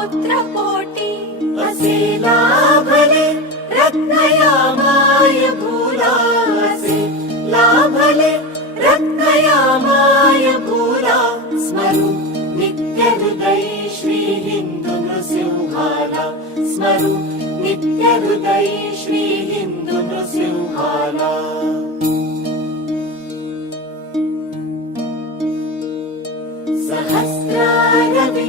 पुत्र असे लाभले रत्नया माय असे लाभले रत्नया माय भूला। स्मरु नित्य हृदय श्री हिंदू नृसिंहाला स्मरु नित्य हृदय श्री हिंदू नृसिंहाला सहस्रारवि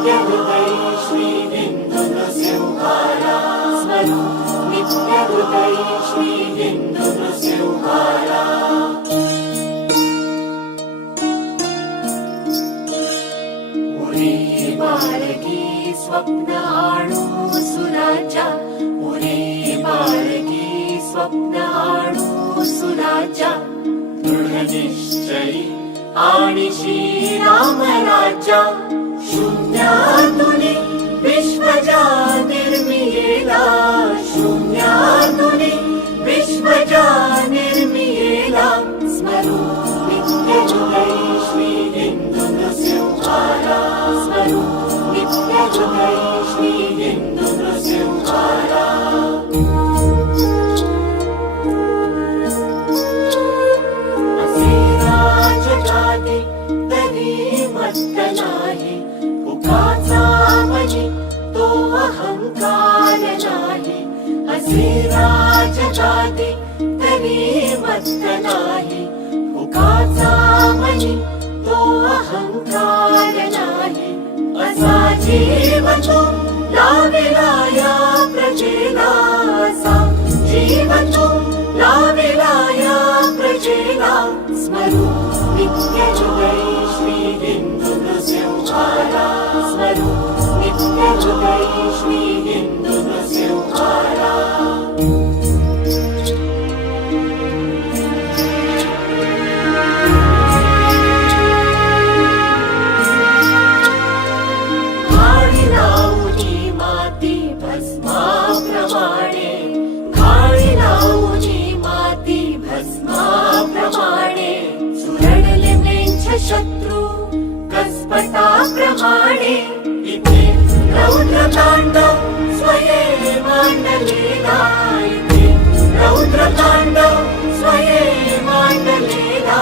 नित्यहृदयी श्रीबिन्दुनसिंहाय स्मर नित्यहृदयी श्रीबिन्दुनसिंहाय बालकी स्वप्न आणू सुराच्या पुरे बालकी स्वप्न आणू सुराच्या दृढ निश्चयी आणि श्रीरामराजा शून्यातुनी विश्वजा निर्मियेला शून्यातुनी विश्वजा निर्मियेला स्मरू हिंदू नृसिंहाला स्मरू नित्य हृदय तो अहंकार नाही असे राजगादी तरी मत्त नाही उगाचा मनी तो अहंकार नाही असा शत्रू कसपटाप्रमाणे इथे रौद्र तांडव स्वये मांडलेला इथे रौद्र तांडव स्वये मांडलेला